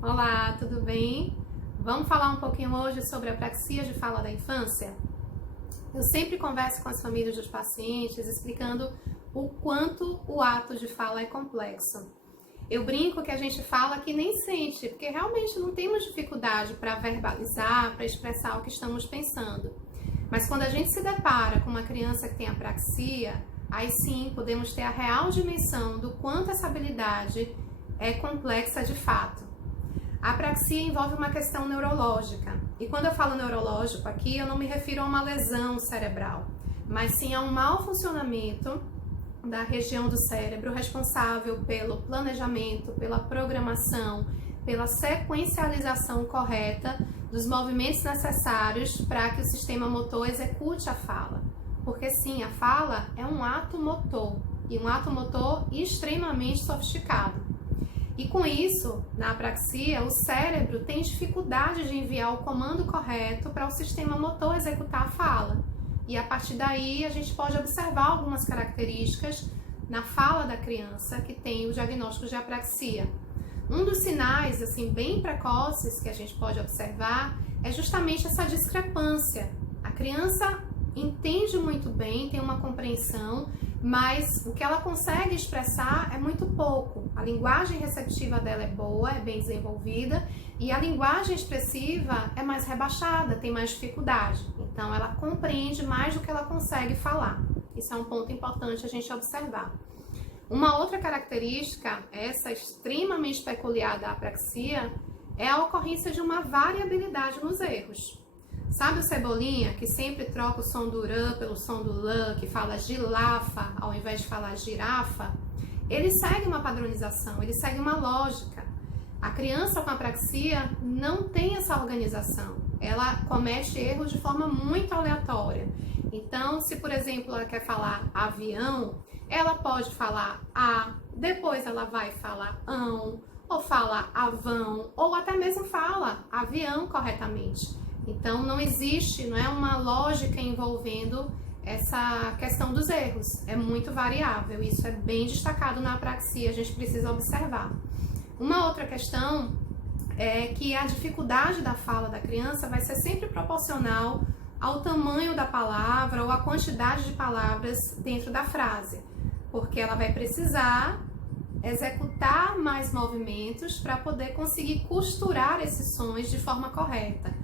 Olá, tudo bem? Vamos falar um pouquinho hoje sobre a apraxia de fala da infância? Eu sempre converso com as famílias dos pacientes explicando o quanto o ato de fala é complexo. Eu brinco que a gente fala que nem sente, porque realmente não temos dificuldade para verbalizar, para expressar o que estamos pensando. Mas quando a gente se depara com uma criança que tem apraxia, aí sim podemos ter a real dimensão do quanto essa habilidade é complexa de fato. A apraxia envolve uma questão neurológica. E quando eu falo neurológico aqui, eu não me refiro a uma lesão cerebral, mas sim a um mau funcionamento da região do cérebro responsável pelo planejamento, pela programação, pela sequencialização correta dos movimentos necessários para que o sistema motor execute a fala. Porque sim, a fala é um ato motor, e um ato motor extremamente sofisticado. E com isso, na apraxia, o cérebro tem dificuldade de enviar o comando correto para o sistema motor executar a fala. E a partir daí, a gente pode observar algumas características na fala da criança que tem o diagnóstico de apraxia. Um dos sinais, assim, bem precoces que a gente pode observar é justamente essa discrepância. A criança entende muito bem, tem uma compreensão, mas o que ela consegue expressar é muito pouco. A linguagem receptiva dela é boa, é bem desenvolvida, e a linguagem expressiva é mais rebaixada, tem mais dificuldade. Então, ela compreende mais do que ela consegue falar. Isso é um ponto importante a gente observar. Uma outra característica, essa extremamente peculiar da apraxia, é a ocorrência de uma variabilidade nos erros. Sabe o Cebolinha, que sempre troca o som do rã pelo som do lã, que fala girafa ao invés de falar girafa? Ele segue uma padronização, ele segue uma lógica. A criança com apraxia não tem essa organização. Ela comete erros de forma muito aleatória. Então, se por exemplo ela quer falar avião, ela pode falar a, depois ela vai falar ão, ou fala avão, ou até mesmo fala avião corretamente. Então, não existe, não é uma lógica envolvendo essa questão dos erros. É muito variável, isso é bem destacado na apraxia, a gente precisa observar. Uma outra questão é que a dificuldade da fala da criança vai ser sempre proporcional ao tamanho da palavra ou à quantidade de palavras dentro da frase, porque ela vai precisar executar mais movimentos para poder conseguir costurar esses sons de forma correta.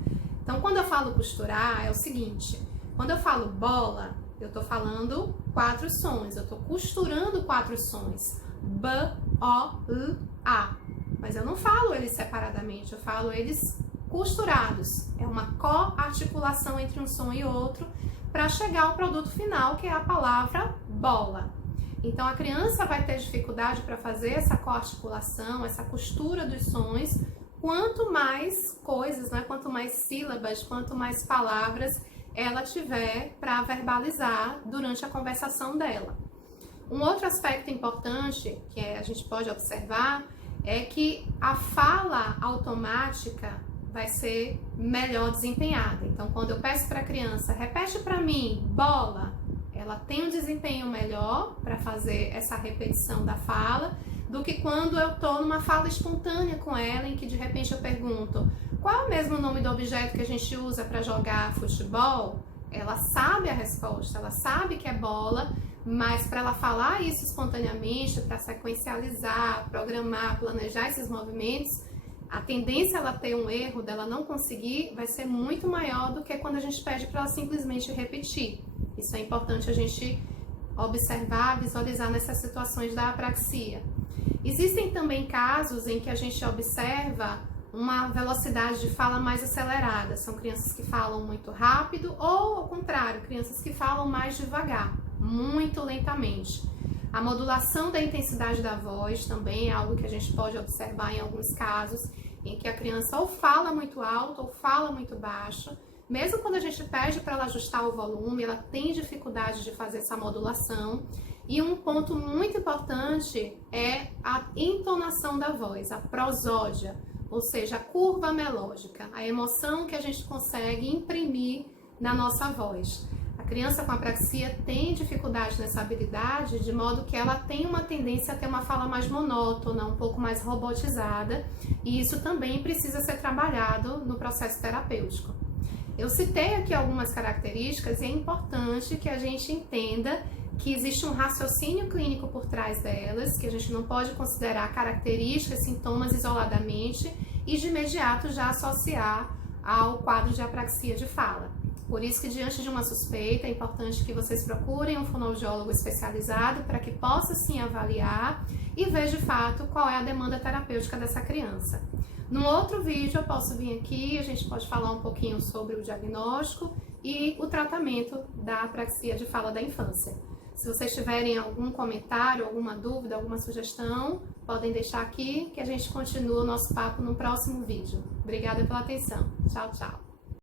Então, quando eu falo costurar, é o seguinte, quando eu falo bola, eu estou falando 4 sons, eu estou costurando 4 sons, B, O, L, A, mas eu não falo eles separadamente, eu falo eles costurados, é uma co-articulação entre um som e outro para chegar ao produto final, que é a palavra bola. Então, a criança vai ter dificuldade para fazer essa co-articulação, essa costura dos sons, quanto mais coisas, né, quanto mais sílabas, quanto mais palavras ela tiver para verbalizar durante a conversação dela. Um outro aspecto importante que a gente pode observar é que a fala automática vai ser melhor desempenhada. Então, quando eu peço para a criança, repete para mim, bola, ela tem um desempenho melhor para fazer essa repetição da fala do que quando eu estou numa fala espontânea com ela, em que de repente eu pergunto qual é o mesmo nome do objeto que a gente usa para jogar futebol? Ela sabe a resposta, ela sabe que é bola, mas para ela falar isso espontaneamente, para sequencializar, programar, planejar esses movimentos, a tendência a ela ter um erro, dela não conseguir, vai ser muito maior do que quando a gente pede para ela simplesmente repetir. Isso é importante a gente observar, visualizar nessas situações da apraxia. Existem também casos em que a gente observa uma velocidade de fala mais acelerada. São crianças que falam muito rápido ou, ao contrário, crianças que falam mais devagar, muito lentamente. A modulação da intensidade da voz também é algo que a gente pode observar em alguns casos, em que a criança ou fala muito alto ou fala muito baixo. Mesmo quando a gente pede para ela ajustar o volume, ela tem dificuldade de fazer essa modulação. E um ponto muito importante é a entonação da voz, a prosódia, ou seja, a curva melódica, a emoção que a gente consegue imprimir na nossa voz. A A criança com apraxia tem dificuldade nessa habilidade, de modo que ela tem uma tendência a ter uma fala mais monótona, um pouco mais robotizada, e isso também precisa ser trabalhado no processo terapêutico. Eu citei aqui algumas características e é importante que a gente entenda que existe um raciocínio clínico por trás delas, que a gente não pode considerar características, sintomas isoladamente e de imediato já associar ao quadro de apraxia de fala. Por isso que diante de uma suspeita é importante que vocês procurem um fonoaudiólogo especializado para que possa sim avaliar e ver de fato qual é a demanda terapêutica dessa criança. Num outro vídeo eu posso vir aqui, a gente pode falar um pouquinho sobre o diagnóstico e o tratamento da apraxia de fala da infância. Se vocês tiverem algum comentário, alguma dúvida, alguma sugestão, podem deixar aqui que a gente continua o nosso papo no próximo vídeo. Obrigada pela atenção. Tchau, tchau.